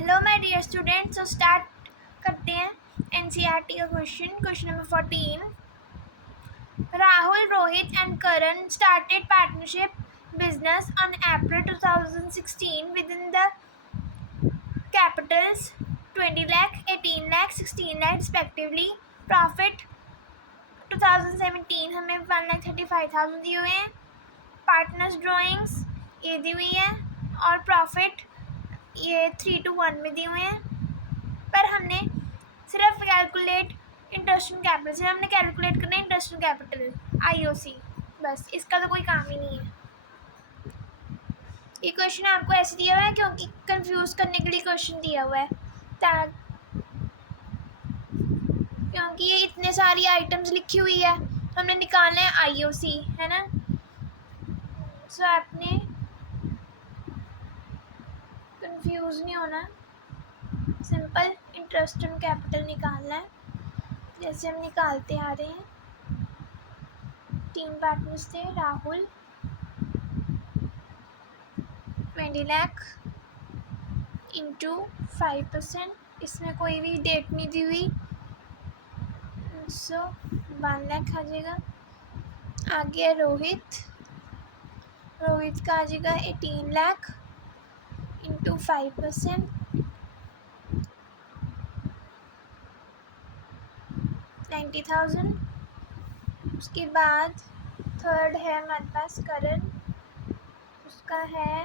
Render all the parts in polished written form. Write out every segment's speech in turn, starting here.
Hello my dear students, so start करते हैं NCERT का question number 14। Rahul, Rohit and Karan started partnership business on April 2016 within the capitals 20 lakh, 18 lakh, 16 lakh respectively. Profit 2017 हमें 1,35,000 दिए हुए हैं. Partners drawings ये दी हुई है और प्रॉफिट ये 3:1 में दिए हुए हैं. पर हमने सिर्फ कैलकुलेट इंटरेस्ट ऑन कैपिटल, सिर्फ हमने कैलकुलेट करना है इंटरेस्ट ऑन कैपिटल आईओसी, बस. इसका तो कोई काम ही नहीं है. ये क्वेश्चन आपको ऐसे दिया हुआ है क्योंकि कंफ्यूज करने के लिए क्वेश्चन दिया हुआ है, क्योंकि ये इतने सारी आइटम्स लिखी हुई है, हमने निकालना है आईओसी, है ना. सो आपने कंफ्यूज नहीं होना, सिंपल इंटरेस्ट ऑन कैपिटल निकालना है जैसे हम निकालते आ रहे हैं. 3 पार्टनर्स थे, राहुल 20 लाख इंटू 5%, इसमें कोई भी डेट नहीं दी हुई, सो 1 लाख आ जाएगा. आगे रोहित का आ जाएगा 18 लाख इंटू 5%, 90,000. उसके बाद थर्ड है हमारे पास करण, उसका है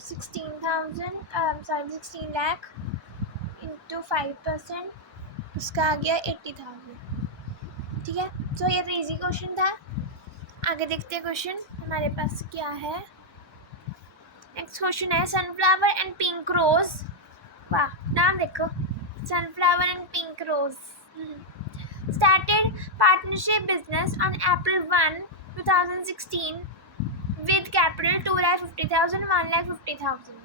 16 लाख इंटू 5%, उसका आ गया 80,000. ठीक है, तो ये तो ईजी क्वेश्चन था. आगे देखते हैं क्वेश्चन हमारे पास क्या है. नेक्स्ट क्वेश्चन है सनफ्लावर एंड पिंक रोज. वाह, नाम देखो, sunflower and pink rose. Started partnership business on April 1, 2016 with capital 2,50,000, 1,50,000.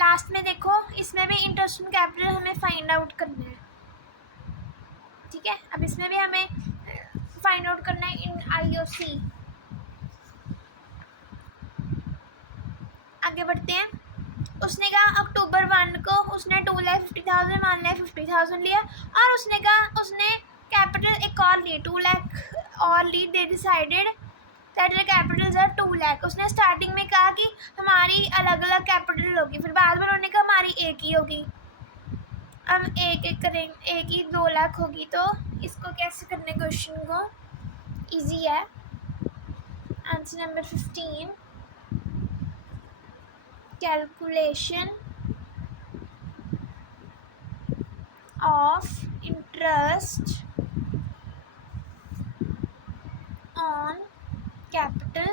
Last में देखो, इसमें भी इंटरेस्ट ऑन कैपिटल हमें फाइंड आउट करना है. ठीक है, अब इसमें भी हमें फाइंड आउट करना है इन आईओसी. आगे बढ़ते हैं. उसने कहा अक्टूबर 1 को उसने 2,50,000, 1,50,000 लिया और उसने कहा उसने कैपिटल एक और ली, 2 लाख और ली. They decided that the capitals are 2 lakh. उसने स्टार्टिंग में कहा कि हमारी अलग अलग कैपिटल होगी, फिर बाद में उन्होंने कहा हमारी एक ही होगी. हम एक करेंगे, एक ही 2 लाख होगी. तो इसको कैसे करने क्वेश्चन को, ईजी है. Answer number 15, calculation of interest on capital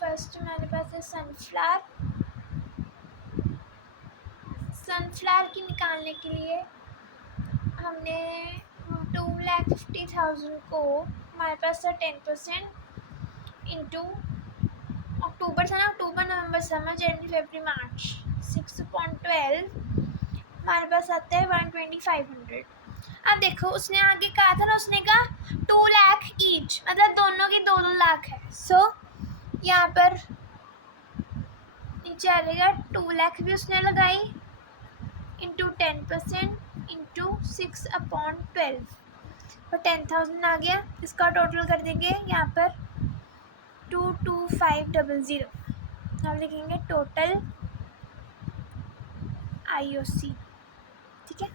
first हमारे पास है सनफ्लावर की निकालने के लिए हमने 2,50,000 को हमारे पास था 10% इंटू अक्टूबर था ना, अक्टूबर नवंबर समर जनवरी फरवरी मार्च 6/12 हमारे पास आता है 1,25,500. अब देखो उसने आगे कहा था ना, उसने कहा 2 लाख ईच, मतलब दोनों की 2-2 लाख है. सो यहाँ पर नीचे आ जाएगा 2 लाख भी उसने लगाई इंटू 10% इंटू 6/12 और 10,000 आ गया. इसका टोटल कर देंगे यहाँ पर 22500. अब लिखेंगे टोटल आईओसी. ठीक है,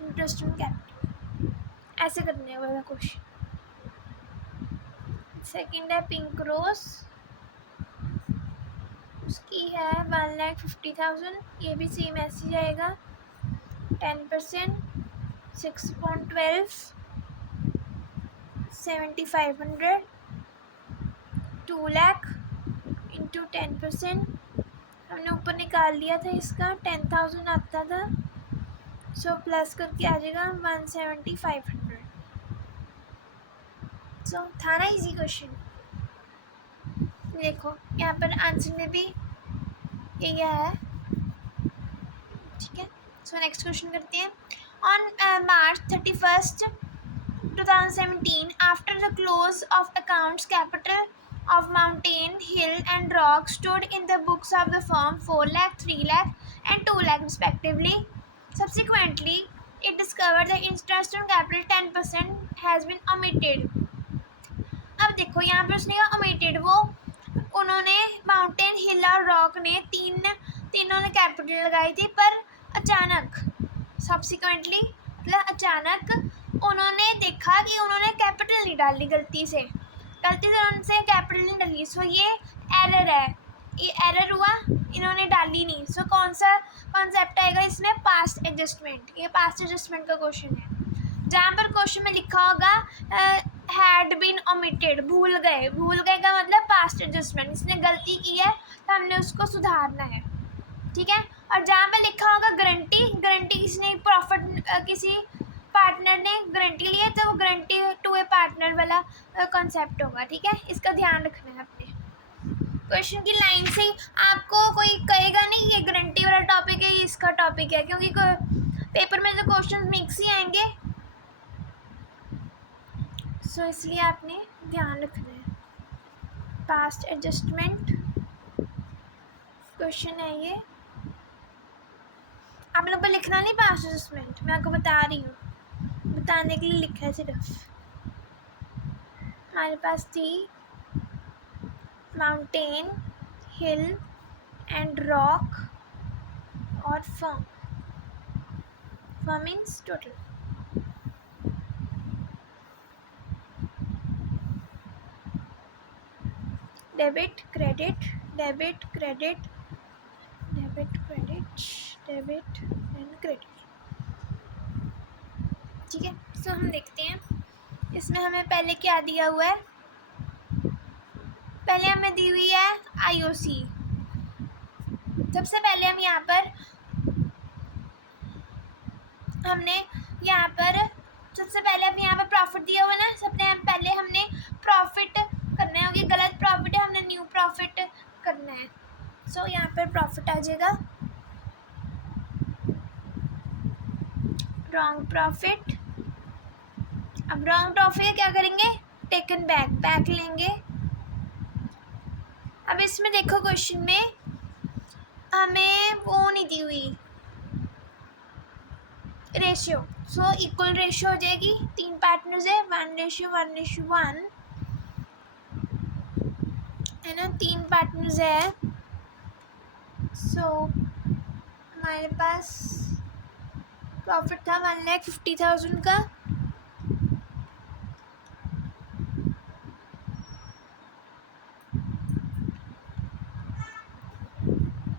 इंटरेस्ट ऑन कैपिटल. ऐसे करने वाला क्वेश्चन. सेकंड है पिंक रोज, उसकी है 1,50,000. ये भी सेम ऐसे जाएगा 10% 6/12 7,500, 2 लाख इंटू 10%. हमने ऊपर निकाल लिया था, इसका 10,000 आता था, सो प्लस करके आ जाएगा 1,75,000. सो था ना इजी क्वेश्चन. देखो यहाँ पर आंसर में भी यही है. ठीक है, सो नेक्स्ट क्वेश्चन करते हैं. On March 31st, 2017, after the close of accounts, capital of Mountain, Hill and Rock stood in the books of the firm 4 lakh, 3 lakh and 2 lakh respectively. Subsequently, it discovered that interest on capital 10% has been omitted. अब देखो यहाँ पे उसने कहा omitted, वो उन्होंने mountain, हिल और rock ने तीनों ने कैपिटल लगाई थी, पर अचानक सब्सिक्वेंटली मतलब अचानक उन्होंने देखा कि उन्होंने कैपिटल नहीं डाली, गलती से उनसे कैपिटल नहीं डाली। सो ये एरर है, ये एरर हुआ, इन्होंने डाली नहीं। सो कौन सा कॉन्सेप्ट आएगा इसमें? Past adjustment. ये पास्ट एडजस्टमेंट का क्वेश्चन है, जहाँ पर क्वेश्चन में लिखा होगा हैड बीन ओमिटेड, भूल गए का मतलब पास्ट एडजस्टमेंट, इसने गलती की है तो हमने उसको सुधारना है, ठीक है। और जहाँ पे लिखा होगा गारंटी किसने प्रॉफिट किसी पार्टनर ने गारंटी ली है तो वो गारंटी टू ए पार्टनर वाला कॉन्सेप्ट होगा, ठीक है। इसका ध्यान रखना है अपने क्वेश्चन की लाइन से ही। आपको कोई कहेगा नहीं ये गारंटी वाला टॉपिक है, ये इसका टॉपिक है, क्योंकि पेपर में तो क्वेश्चन मिक्स ही आएंगे। सो इसलिए आपने ध्यान रखना है। पास्ट एडजस्टमेंट क्वेश्चन है ये, आप लोग को लिखना नहीं पास्ट एडजस्टमेंट, मैं आपको बता रही हूँ, बताने के लिए लिखा है सिर्फ। हमारे पास थी माउंटेन, हिल एंड रॉक और firm means total. Debit credit, debit credit, debit credit, debit and credit, ठीक है। सो हम देखते हैं इसमें हमें पहले क्या दिया हुआ है। पहले हमें दी हुई है IOC। सबसे पहले हम यहाँ पर सबसे पहले हम यहाँ पर प्रॉफिट दिया हुआ ना, पहले हमने प्रॉफिट करना है, क्योंकि गलत प्रॉफिट है, हमने न्यू प्रॉफिट करना है। सो यहाँ पर प्रॉफिट आ जाएगा रॉन्ग प्रॉफिट। अब रॉन्ग प्रॉफिट क्या करेंगे? टेकन बैक लेंगे। अब इसमें देखो क्वेश्चन में हमें वो नहीं दी हुई रेशियो। सो इक्वल रेशियो हो जाएगी, 3 पार्टनर्स है, 1:1:1 है ना, 3 पार्टनर्स है। सो हमारे पास प्रॉफिट था 1,50,000 का,